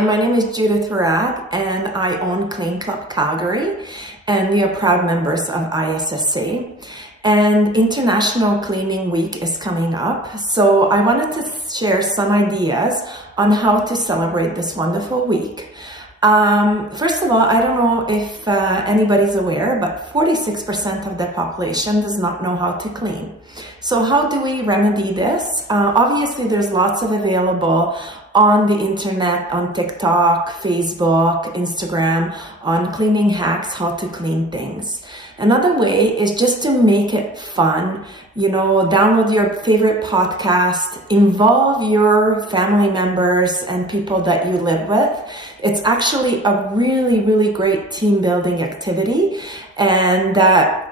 Hi, my name is Judith Virag and I own Club Calgary, and we are proud members of ISSA. And International Cleaning Week is coming up, so I wanted to share some ideas on how to celebrate this wonderful week. First of all, I don't know if anybody's aware, but 46% of the population does not know how to clean. So how do we remedy this? Obviously, there's lots of available on the internet, on TikTok, Facebook, Instagram, on cleaning hacks, how to clean things. Another way is just to make it fun. You know, download your favorite podcast, involve your family members and people that you live with. It's actually a really, really great team building activity. And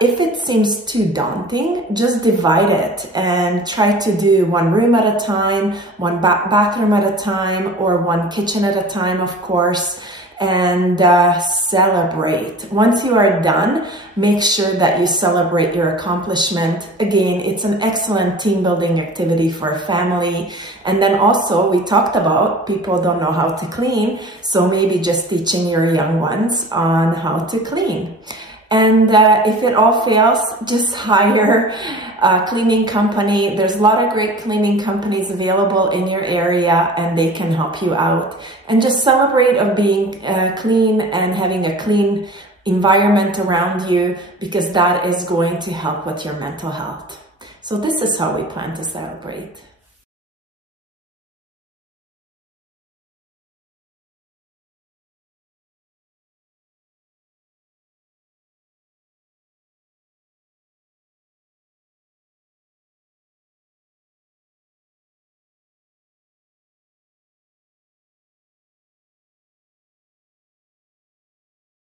if it seems too daunting, just divide it and try to do one room at a time, one bathroom at a time, or one kitchen at a time, of course, and celebrate. Once you are done, make sure that you celebrate your accomplishment. Again, it's an excellent team building activity for a family. And then also, we talked about people don't know how to clean, so maybe just teaching your young ones on how to clean. And if it all fails, just hire a cleaning company. There's a lot of great cleaning companies available in your area and they can help you out. And just celebrate of being clean and having a clean environment around you, because that is going to help with your mental health. So this is how we plan to celebrate.